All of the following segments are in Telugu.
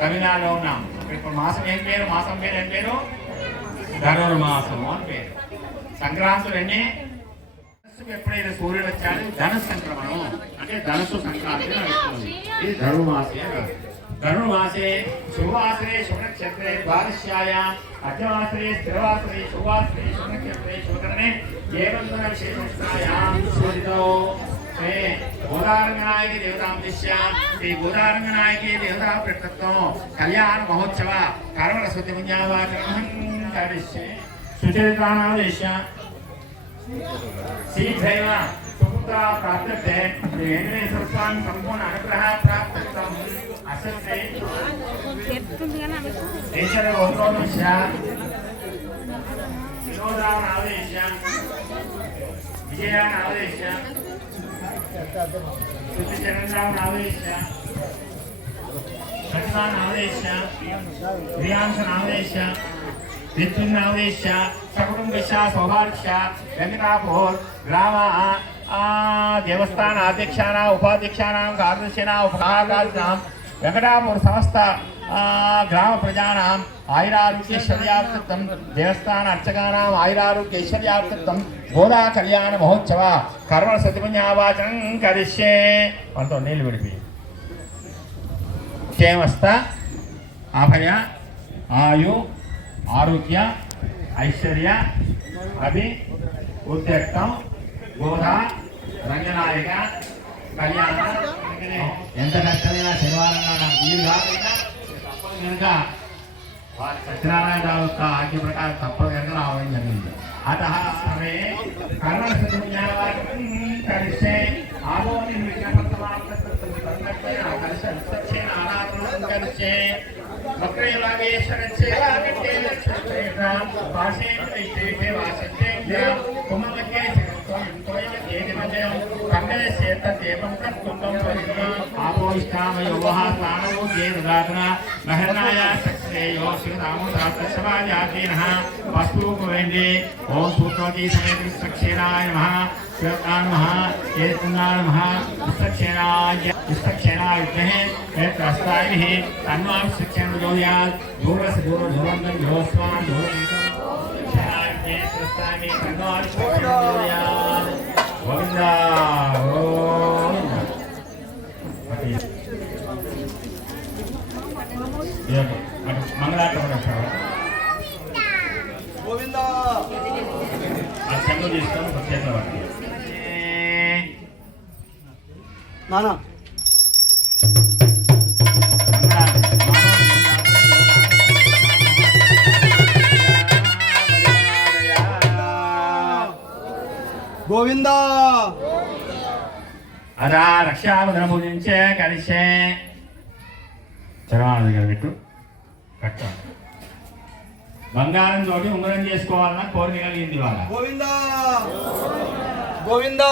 తమిళనాడులో ఉన్నాం. ఇప్పుడు మాసం ఏం పేరు? మాసం పేరు ఏం పేరు? ధనుర్మాసము అని పేరు. సంక్రాంతులు ఎన్ని? ఎప్పుడైతే సూర్యుడు వచ్చాడు ధనుసు సంక్రమణం అంటే ధనుసు సంక్రాంతి నడుస్తుంది. ఇది ధనుర్మాసే. ధనుర్మాసే శుభవాసరే శుభనక్షత్రే ద్వాదశ్యాయాం అర్ధవాసరే స్థిరవాసరే శుభవాసరే శుభనక్షత్రే శుభకరణే ఏవంతర విశేషాయాం శోధితో గోదారంగనాయకి దేవతాంశ శ్రీ గోదారంగనాయకి దేవతా ప్రకృతం కళ్యాణ మహోత్సవ కర్మణ శుద్ధి పుణ్యావాచనం కరిష్యే సుచరితానాదేశ శీఘ్రైవ సుపుత్ర ప్రాప్యతే వెంకటేశ్వర స్వామి సంపూర్ణ అనుగ్రహ ప్రాప్తం అసత్తే దేశర గోత్రోదశ వినోదానాదేశ విజయానాదేశ శుద్ధిచరణాదేశ సత్వానాదేశ ప్రియాంశనాదేశ విద్యున్నాదేశ సకుటుంబిష సౌభాగ్య వెంకటాపూర్ గ్రామ దేవస్థాన అధ్యక్షానాం ఉపాధ్యక్షానాం కార్యదర్శినాం ఉపకారాధినాం వెంకటాపూర్ సమస్త గ్రామ ప్రజానాం ఆయురారోగ్యైశ్వర్యార్థం దేవస్థాన అర్చకానాం ఆయురారోగ్యైశ్వర్యార్థం గోదా కళ్యాణ మహోత్సవ కర్మణ సతిపుణ్యావాచనం కరిష్యే. మనతో నీళ్ళు విడిపి క్షేమస్థ అభయ ఆయు ఆరోగ్య ఐశ్వర్య అభి ఉద్యక్తం గోధ రంగనాయక కళ్యాణ. ఎంత కష్టమైనా శనివారంగా నాకు వీలు కాకుండా తప్పదు కనుక వారి సత్యనారాయణ రావు యొక్క ఆజ్ఞ ప్రకారం తప్పదు కనుక రావడం జరిగింది. అత సమే కర్మణ కలిసే ఆలోని కలిసే ఓం సూత్రవతీ సమేత విశ్వక్షేణాయ నమః శివకాయ నమః విశ్వక్షేణాయ విద్మహే ప్రస్తాయిని తన్వా విశ్వక్షేణ ప్రచోదయాత్ దూరస్ దూర ధూరంతం ధోస్వాన్ ధూరమిత్రాయ ప్రస్తాయిని తన్వా విశ్వక్షేణ ప్రచోదయాత్. గోవింద మంగళాటం గోవింద ఆ చెంగు తీసుకొని ప్రత్యేక నానా గోవింద అదా రక్షాబంధన పూజించే కలిసే చరవాణ దగ్గర పెట్టు కట్ట. బంగారం తోటి ఉంగరం చేసుకోవాలన్న కోరిక కలిగింది వాళ్ళ. గోవింద గోవింద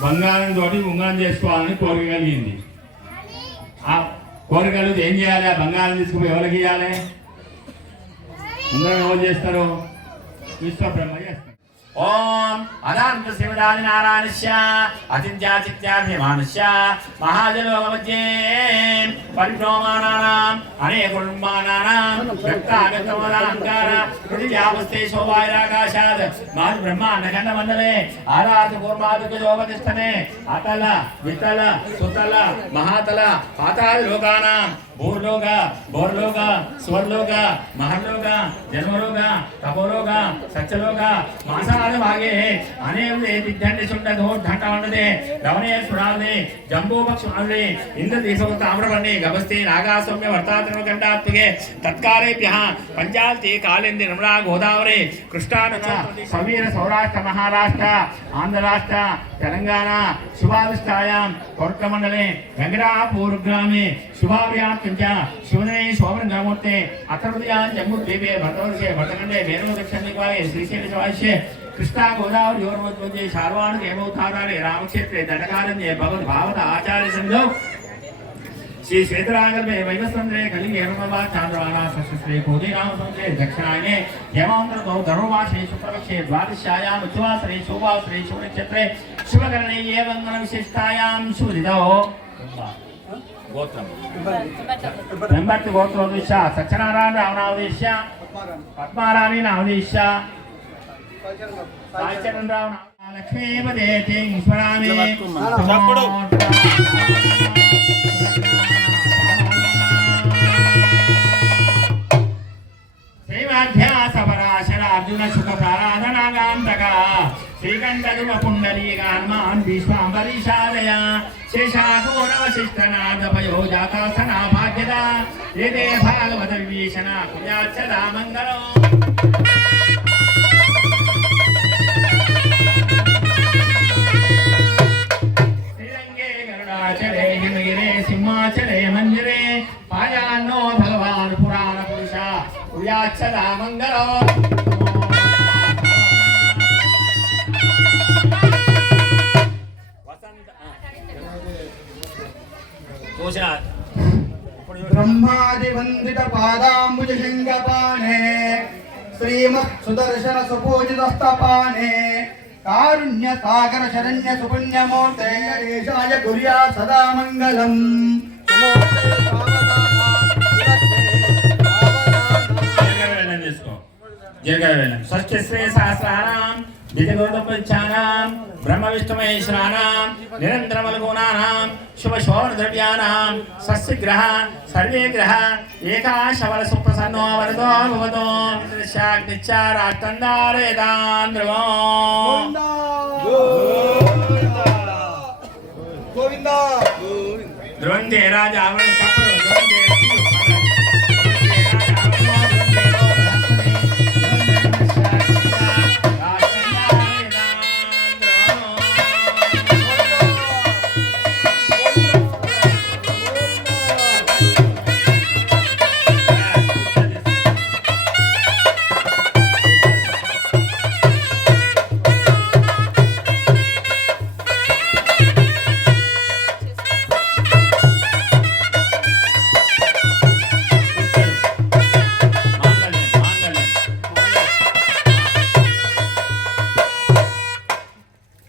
బంగారం తోటి ఉంగరం చేసుకోవాలని కోరిక కలిగింది. ఆ కోరికలు ఏం చేయాలి? ఆ బంగారం తీసుకుపోయి ఎవరికి ఇవ్వాలి? ఉంగరం ఎవరు చేస్తారు? విశ్వ బ్రహ్మ చేస్తారు. ఓం అదాంత శివదాది నారాయణస్య అతిథ్యాతిథ్యాభిమానస్య మహాజలోకమధ్యే పరిభ్రమమానానాం అనేకుల్మానానాం వ్యక్తాగతమలాంకార పృథివ్యావస్థే శోభాయిరాకాశాద్ మాది బ్రహ్మాండఖండ మండలే ఆరాధ కూర్మాదుకజోపతిష్టనే అతల వితల సుతల మహాతల పాతాళ లోకానాం భూర్లోక భోర్లోక సువర్లోక మహర్లోక జన్మలోక తపోలోక సత్యలోక మాసాది భాగే అనేవే విద్యండి సుండదో ఘంటాండదే రవణే సురాదే జంబూపక్షుడే ఇంద్రదేశో తామ్రవర్ణే గభస్తే నాగాసౌమ్య వర్తాత్మ గండాత్మకే తత్కాలేభ్యః పంచాల్తి కాళింది నమ్రా గోదావరి కృష్ణానచ సమీర సౌరాష్ట్ర మహారాష్ట్ర ఆంధ్ర రాష్ట్ర తెలంగాణ శుభావిష్టాయాం కోర్కమండలే వెంకటాపూర్ గ్రామే శుభావ్యాప్తించ శివనే శోభనమూర్తే అతృదయాన్ జమ్ముద్వీపే భర్తవర్షే భర్తఖండే వేణు దక్షిణదిగ్వాలే శ్రీశైల శివాశే కృష్ణా గోదావరి యోర్మధ్యే శార్వాణి దేవోత్థానాలే రామక్షేత్రే దండకారణ్యే భగవద్భావత ఆచార్య సంఘో श्री श्वेतरागर्भे वैवस्वंद्रे कलिंगे हेमवा चांद्रवाना सशस्त्रे कोदीनाम संद्रे दक्षिणायने हेमांतरतो धर्मवासे शुक्रपक्षे द्वादश्यायाम उत्सवासरे शोभासरे शुभनक्षत्रे शुभकरणे एवं विशिष्टायां शुभदिदो गोत्रम ब्रह्मत्व गोत्रोद्देश्य सत्यनारायण रावणावदेश्य पद्माराणी नावदेश्य साचरण राव लक्ष्मीपदे ते ईश्वरामे ध्यासपराशर अर्जुन सुख प्राराधनागांतका श्रीकंठगुम पुंडलीकान्मान विश्वांबरीशालय शेषाघोरवशिष्ठनाद पयो जातासना भाग्यदा येते भागवत विभीषणा कुर्याच्चदा मंगलो श्रीरंगे गरुडाचले हिमगिरे सिंहाचले मंदिरे पायान्नो भगवान पुराण पुरुषा कुर्याच्चदा मंगलो ब्रह्मादि वंदित पादांबुज शृंगपाणे श्रीमत् सुदर्शन सुपूजितस्तपाणे कारुण्य सागर शरण्य सुपुण्य मूर्ते गणेशाय कुर्या सदा मंगलम् षष्ठश्री सहस्राणां विधिगोपचानां ब्रह्म विष्णु महेश्वराणां निरंतरमलगुणानां शुभ शोभन द्रव्यानां सस्यग्रह सर्वे ग्रह एकाशवल सुप्रसन्नो वरदो भवतो शाक्निच्चाराष्टन्दारेदान्द्रवो गोविंदा ध्रुवन्ते राजा आवरण चक्र ध्रुवन्ते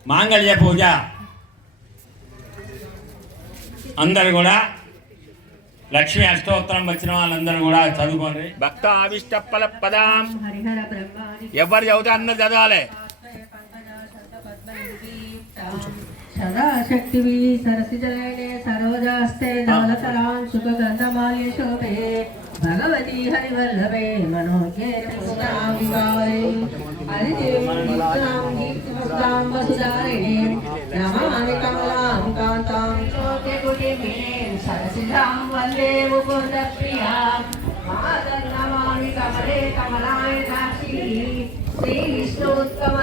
మాంగళ్య పూజ అందరు కూడా లక్ష్మీ అష్టోత్తరం వచ్చిన వాళ్ళందరూ కూడా చదువుకోండి భక్త ఆవిష్ట పదాం ఎవరు చదివితే అందరు చదవాలి సదాశక్తివి సరసిజలనే సరోజాస్తే దాలతరాం సుఖగంధమాల్య శోభే భగవతి హరివల్లభే మనోకే హరిదేవం వసుధారిణే నమామి కమలాం కాంతాం జ్యోతిగుణిమీం సరసిజాం వందే ముకుంద ప్రియాం మాతర్నమామి కమలే కమలాయ దాక్షి శ్రీ విష్ణుత్తమ